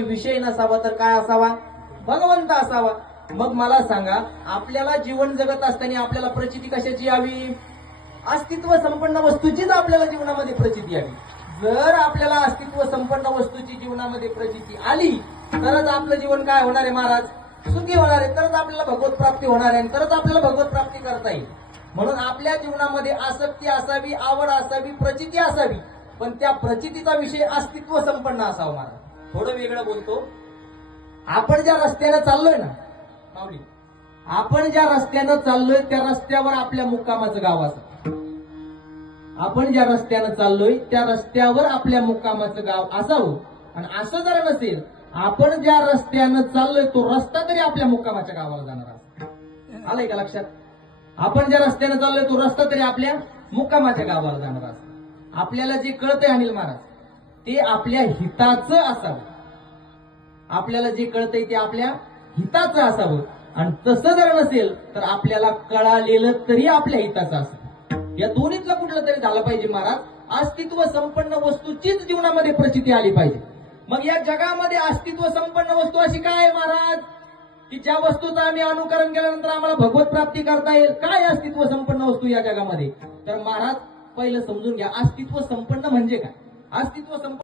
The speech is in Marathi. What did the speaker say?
विषय नसावा तर काय असावा? भगवंत असावा. मग मला सांगा, आपल्याला जीवन जगत असताना आपल्याला प्रचिती कशाची यावी? अस्तित्व संपन्न वस्तूचीच आपल्याला जीवनामध्ये प्रचिती यावी. जर आपल्याला अस्तित्व संपन्न वस्तूची जीवनामध्ये प्रचिती आली तरच आपलं जीवन काय होणार आहे महाराज? सुखी होणार आहे. तरच आपल्याला भगवत प्राप्ती होणार आहे, तरच आपल्याला भगवत प्राप्ती करता येईल. म्हणून आपल्या जीवनामध्ये आसक्ती असावी, आवड असावी, प्रचिती असावी, पण त्या प्रचितीचा विषय अस्तित्व संपन्न असावा महाराज. थोडं वेगळं बोलतो. आपण ज्या रस्त्याने चाललोय ना माऊली, आपण ज्या रस्त्यानं चाललोय त्या रस्त्यावर आपल्या मुक्कामाचं गाव असं. आपण ज्या रस्त्यानं चाललोय त्या रस्त्यावर आपल्या मुक्कामाचं गाव असावं. आणि असं जर नसेल, आपण ज्या रस्त्यानं चाललोय तो रस्ता तरी आपल्या मुक्कामाच्या गावाला जाणार असं. आलंय का लक्षात? आपण ज्या रस्त्यानं चाललोय तो रस्ता तरी आपल्या मुक्कामाच्या गावाला जाणार असं. आपल्याला जे कळतंय अनिल महाराज ते आपल्या हिताचं असावं. आपल्याला जे कळतंय ते आपल्या हिताचं असावं. आणि तसं जर नसेल तर आपल्याला कळालेलं तरी आपल्या हिताचं असावं. या दोन्हीतलं कुठलं तरी झालं पाहिजे महाराज. अस्तित्व संपन्न वस्तूचीच जीवनामध्ये प्रचिती आली पाहिजे. मग या जगामध्ये अस्तित्व संपन्न वस्तू अशी काय आहे महाराज की ज्या वस्तूचं आम्ही अनुकरण केल्यानंतर आम्हाला भगवत प्राप्ती करता येईल? काय अस्तित्व संपन्न वस्तू या जगामध्ये? तर महाराज पहिलं समजून घ्या, अस्तित्व संपन्न म्हणजे काय? अस्तित्व संपन्न